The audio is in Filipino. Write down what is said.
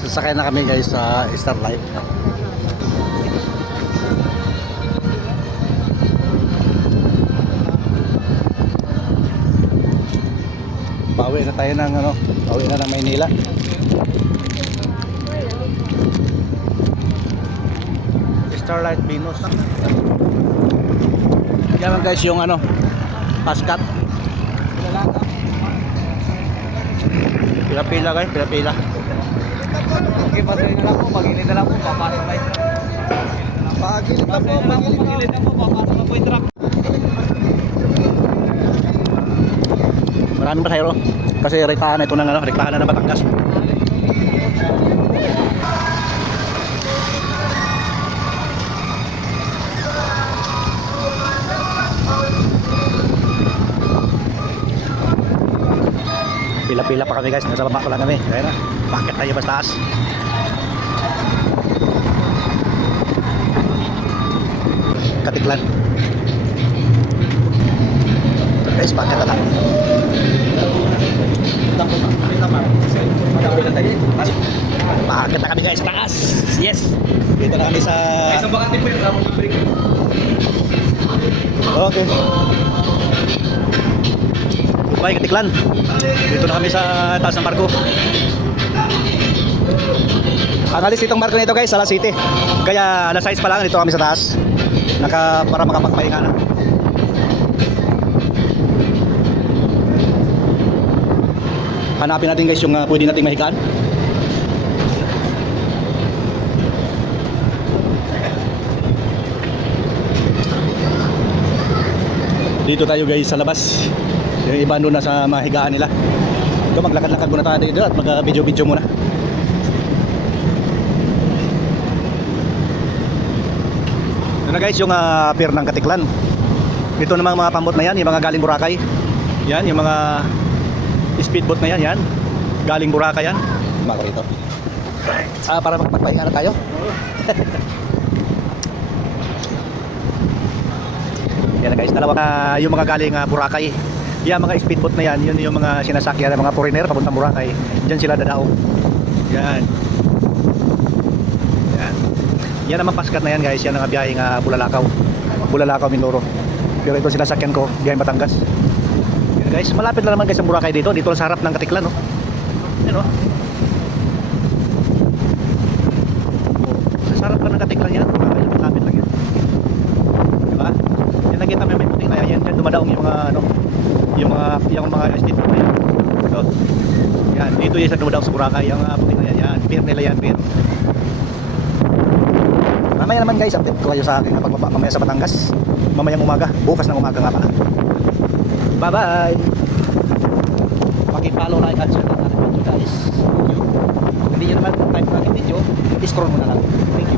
Sasakay na kami guys sa Starlight. Pauwi na tayo ng pauwi na ng Maynila. Starlight Venus. Yan guys yung paskat. Pila-pila guys, pila-pila. Okay, pasayin na lang po. Pag-ilid na lang po. Papasok kayo. Pagilid na po, Pag-ilid na po. Papasok na po yung truck. Maraming pasahero kasi rektahan na ito ng rektahan na ng Batangas. Pila-pila pa kami guys, nasa baba pa lang kami. Kaya na, bakit tayo mas taas? Katiklan. Guys, bakit na lang? Bakit na kami guys, taas? Yes! Dito na kami sa... Isang bakante po yun. Okay. Goodbye Katiklan. Dito na kami sa taas ng barko. Ang alis itong barko nito guys, sa La City. Kaya alas 6 pa lang, dito kami sa taas. Para makapagpahinga na. Hanapin natin guys yung pwede nating mahigaan. Dito tayo guys sa labas. Yung iba doon na sa mahigaan nila. Ito maglakad-lakad muna tayo dito at mag-video-video muna. Ito na guys yung pier ng Katiklan. Ito namang mga pambot na yan, yung mga galing Boracay. Yan, yung mga speedboat na yan, yan. Galing Boracay yan. Mako rito. Para magpapahinga na tayo. Yan guys, dalawa yung mga galing Boracay. Yan mga speedboat na yan, yun yung mga sinasakyan ng mga foreigner papuntang Boracay. Diyan sila dadaong. Yan. Yan. Yan naman paskat na yan guys, yan ang biyaheng Bulalakaw. Bulalakaw, Mindoro. Pero ito sinasakyan ko, biyaheng Batangas. Yan guys, malapit lang naman guys ang Boracay dito. Dito lang sa harap ng Katiklan, no? Yan, no? Sa harap lang ng Katiklan yan. Malapit lang yan. Diba? Yan nakita mo may puting na yan. Yan dumadaong yung mga yung mga estate na yan. So, yan, dito yung sa dumadaong sa Boracay. Yung puting na yan. Yan, pier nila yan, pier. Mamaya naman guys, update ko kayo sa akin na pagbaba mamaya sa Batangas. Mamayang umaga, bukas ng umaga nga pala. Bye bye. Paki-follow, like, and share natin video guys. Hindi nyo naman type ng video, i-scroll mo na lang. Thank you.